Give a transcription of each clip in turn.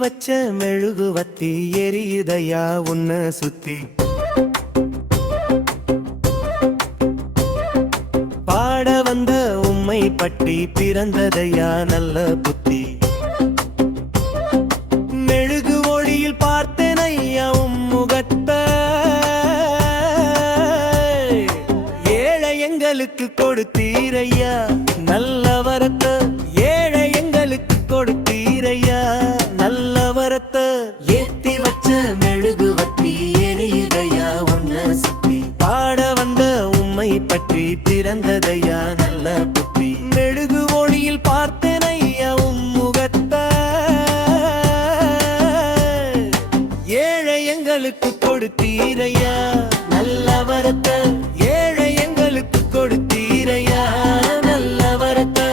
வச்ச மெழுகுவத்தி எரியுதையா உன்னை சுத்தி பாட வந்த உம்மை பற்றி பிறந்ததையா நல்ல புத்தி மெழுகு ஒளியில் பார்த்தேன் ஐயா முகத்தை ஏழை எங்களுக்கு கொடுத்தீரையா நல்ல வரத்தை ஏழை எங்களுக்கு கொடுத்தீரையா நல்ல வரத்தை ஏத்தி வச்ச மெழுகுவத்தி எரியுதையா உன்னை சுத்தி பாட வந்த உம்மை பற்றி பிறந்ததையா நல்ல புத்தி மெழுகு ஒளியில் பார்த்தேன் ஐயா முகத்தை ஏழை எங்களுக்கு கொடுத்தீரையா நல்ல வரத்தை ஏழை எங்களுக்கு கொடுத்தீரையா நல்ல வரத்தை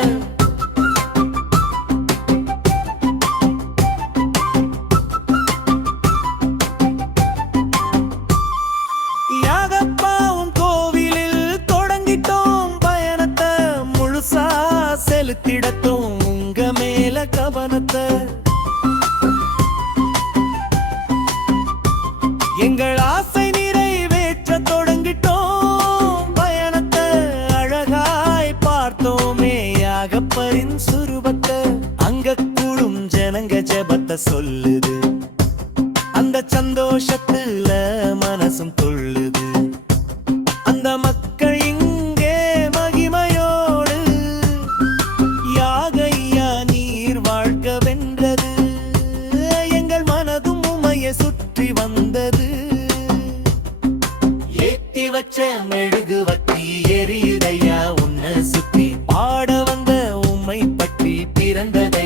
யாகப்பாவும் கோவிலில் தொடங்கிட்டோம் பயணத்தை முழுசா செலுத்திடத்தோம் உங்க மேல கவனத்தை எங்கள் ஆசை நிறைவேற்ற தொடங்கிட்டோம் பயணத்தை அழகாய் பார்த்தோமே யாகப்பரின் சுரூபத்தை அங்க கூடும் ஜனங்க ஜெபத்தை சொல்லுது அந்த சந்தோஷத்துல மனசும் துள்ளுது அந்த மக்கள் இங்கே மகிமையோடு யாகையா நீர் வாழ்க்க வென்றது எங்கள் மனதும் உமைய சுற்றி வந்தது ஏத்தி வச்ச மெழுகுவத்தி எரியுதையா உன்னை சுத்தி பாட வந்த உம்மை பற்றி பிறந்தது